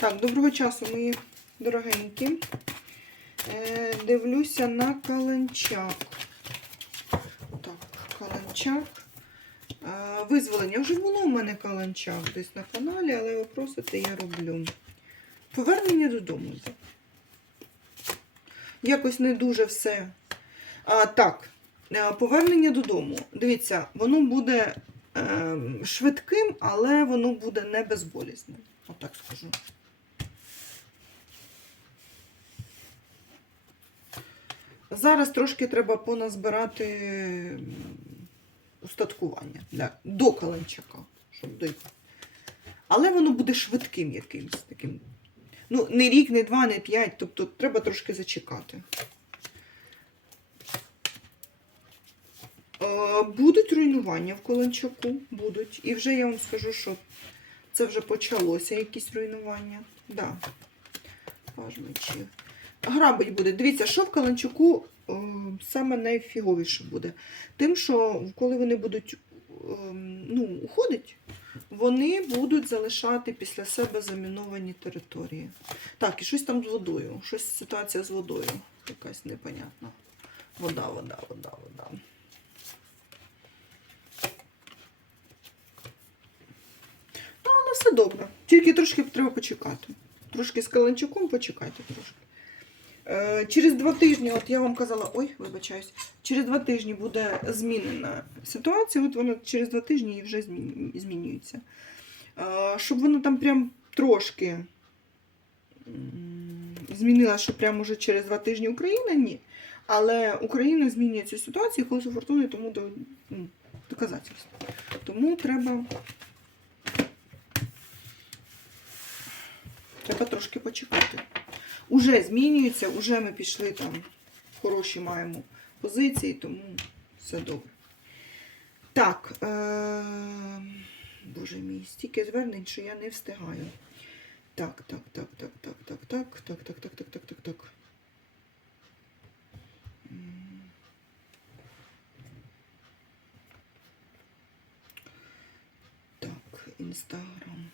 Так, доброго часу, мої дорогенькі. Е, дивлюся на каленчак. Так, каленчак. Е, визволення. Вже було в мене каленчак десь на каналі, але ви просите, я роблю. Повернення додому. Якось не дуже все. А, так, е, повернення додому. Дивіться, воно буде е, швидким, але воно буде не безболісним. Отак скажу. Зараз трошки треба поназбирати устаткування для, до каленчака. Щоб дойти. Але воно буде швидким якимось таким. Ну, не рік, не два, не п'ять. Тобто треба трошки зачекати. Е, Будуть руйнування в Коленчаку, будуть. І вже я вам скажу, що це вже почалося якісь руйнування. Да. Паж мечів. Грабить буде. Дивіться, що в Каленчуку е, саме найфіговіше буде. Тим, що коли вони будуть е, ну, уходити, вони будуть залишати після себе заміновані території. Так, і щось там з водою. Щось ситуація з водою. Якась непонятна. Вода, вода, вода, вода. Ну, але все добре. Тільки трошки треба почекати. Трошки з Каленчуком почекайте трошки. Е, Через два тижні, от я вам казала, ой, вибачаюсь, через два тижні буде змінена ситуація, от вона через два тижні і вже змінюється. Е, Щоб вона там прям трошки змінила, що прямо уже через два тижні Україна, ні. Але Україна змінює цю ситуацію, колесо фортуни тому до, ну, доказательство. Тому треба. Треба трошки почекати. Уже змінюється, уже ми пішли там хороші маємо позиції, тому все добре. Так, е- боже мій, стільки звернень, що я не встигаю. Так, так, так, так, так, так, так, так, так, так, так, так, так, так. Так, інстаграм.